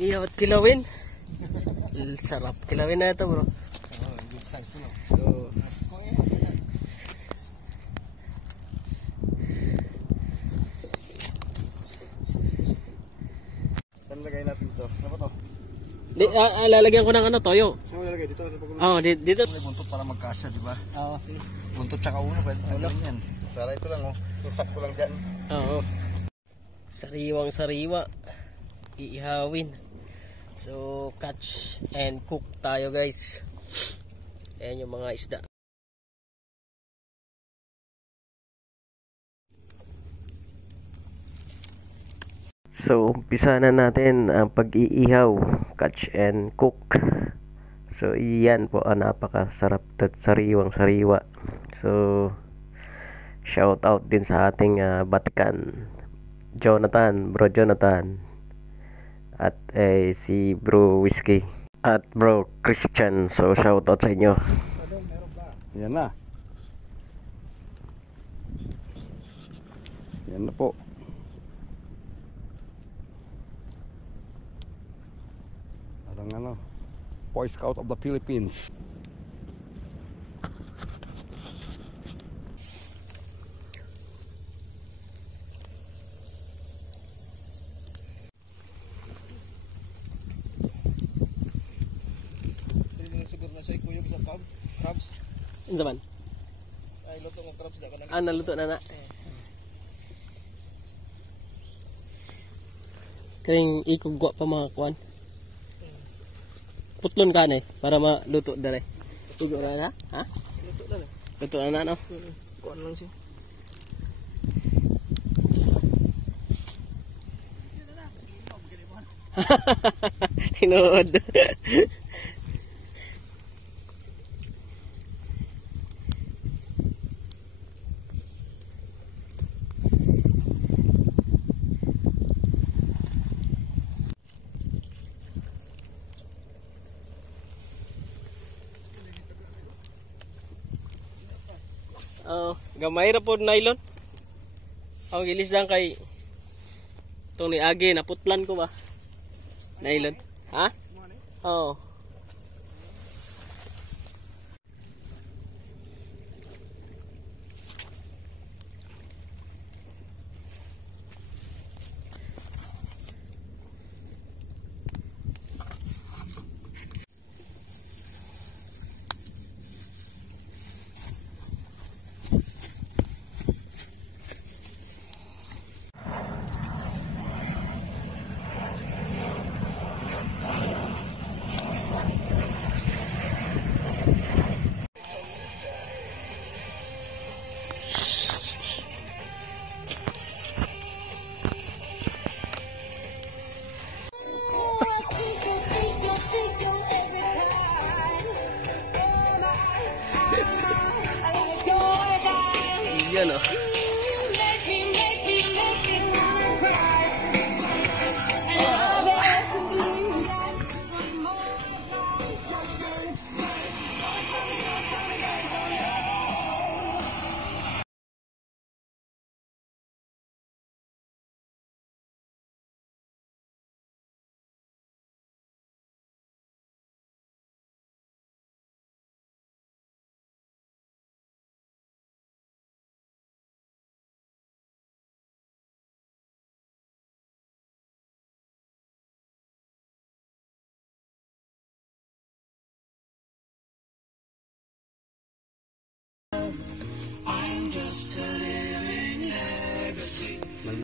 Iya, kilawin. Sarap kilawin na ito, bro. So, saan lagay natin ito? Ano ba to? Lalagyan ko ng ano, toyo. Saan mo lalagay? Dito? Dito. May buntot para magkasya, di ba? Oo, sige. Buntot tsaka ulo, pwede tanggalin yan. Para ito lang, oh. Tusak ko lang dyan. Oo. Sariwang sariwa. Iihawin. So, catch and cook tayo, guys. Ayan yung mga isda. So, umpisa na natin ang pag-iihaw, catch and cook. So, iyan po ang napakasarap at sariwang sariwa. So, shout out din sa ating Batikan, Jonathan, bro Jonathan, at si bro Whiskey, at bro Christian. So, shout out sa inyo. Yan na. Yan na po. Parang Boy Scout of the Philippines. Crabs. Ano zaman? Ay, luto ng crabs. Naluto na na. Karing ikugwa pa mga kuan. Putlon ka na para maluto dere. Luto na na? Ha? Luto na. Luto na na, no? Kuan lang siya. Tinood. Gamay ra pod nylon. Gilis lang kay itong ni Agi naputlan ko ba? Nylon. Ha? Oo. Yan oh. I'm just a living legacy.